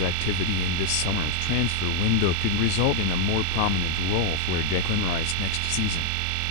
Gunners' activity in this summer's transfer window could result in a more prominent role for Declan Rice next season.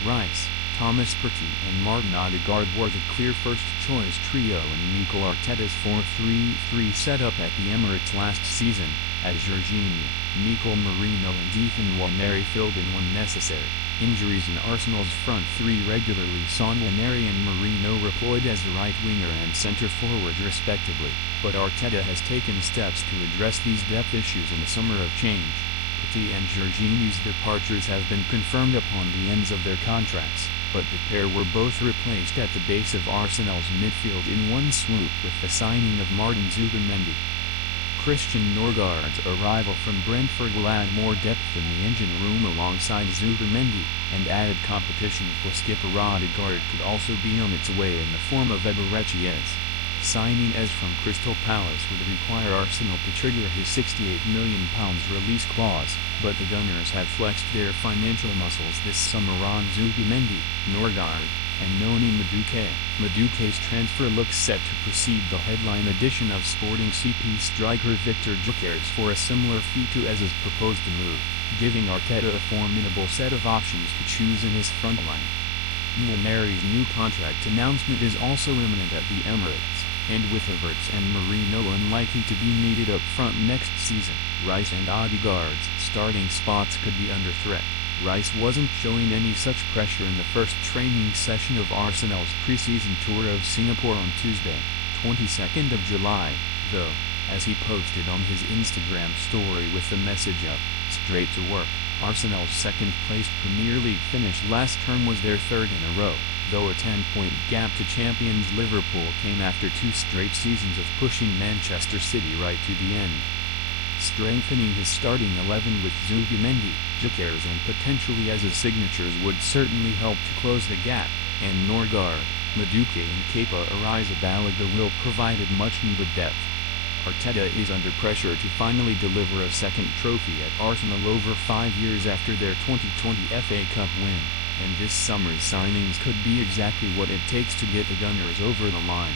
Rice, Thomas Partey and Martin Odegaard were the clear first-choice trio in Mikel Arteta's 4-3-3 setup at the Emirates last season, as Jorginho, Merino and Nwaneri filled in when necessary. Injuries in Arsenal's front three regularly saw Nwaneri and Merino reployed as a right winger and centre forward respectively, but Arteta has taken steps to address these depth issues in the summer of change. Partey and Jorginho's departures have been confirmed upon the ends of their contracts, but the pair were both replaced at the base of Arsenal's midfield in one swoop with the signing of Martin Zubimendi. Christian Norgaard's arrival from Brentford will add more depth in the engine room alongside Zubimendi, and added competition for skipper Odegaard could also be on its way in the form of Eberechi Eze. Signing Eze from Crystal Palace would require Arsenal to trigger his £68 million release clause, but the Gunners have flexed their financial muscles this summer on Zubimendi, Norgaard, and Noni Madueke. Madueke's transfer looks set to precede the headline addition of Sporting CP striker Victor Gyökeres for a similar fee to Eze's proposed move, giving Arteta a formidable set of options to choose in his front line. Nwaneri's new contract announcement is also imminent at the Emirates, and with Havertz and Merino unlikely to be needed up front next season, Rice and Odegaard's starting spots could be under threat. Rice wasn't showing any such pressure in the first training session of Arsenal's pre-season tour of Singapore on Tuesday, 22nd of July, though, as he posted on his Instagram story with the message of "Straight to work." Arsenal's second-placed Premier League finish last term was their third in a row, though a 10-point gap to champions Liverpool came after 2 straight seasons of pushing Manchester City right to the end. Strengthening his starting 11 with Zubimendi, Gyökeres and potentially Eze's signatures would certainly help to close the gap, and Norgaard, Madueke and Kepa Arrizabalaga will provide much-needed depth. Arteta is under pressure to finally deliver a second trophy at Arsenal over 5 years after their 2020 FA Cup win, and this summer's signings could be exactly what it takes to get the Gunners over the line.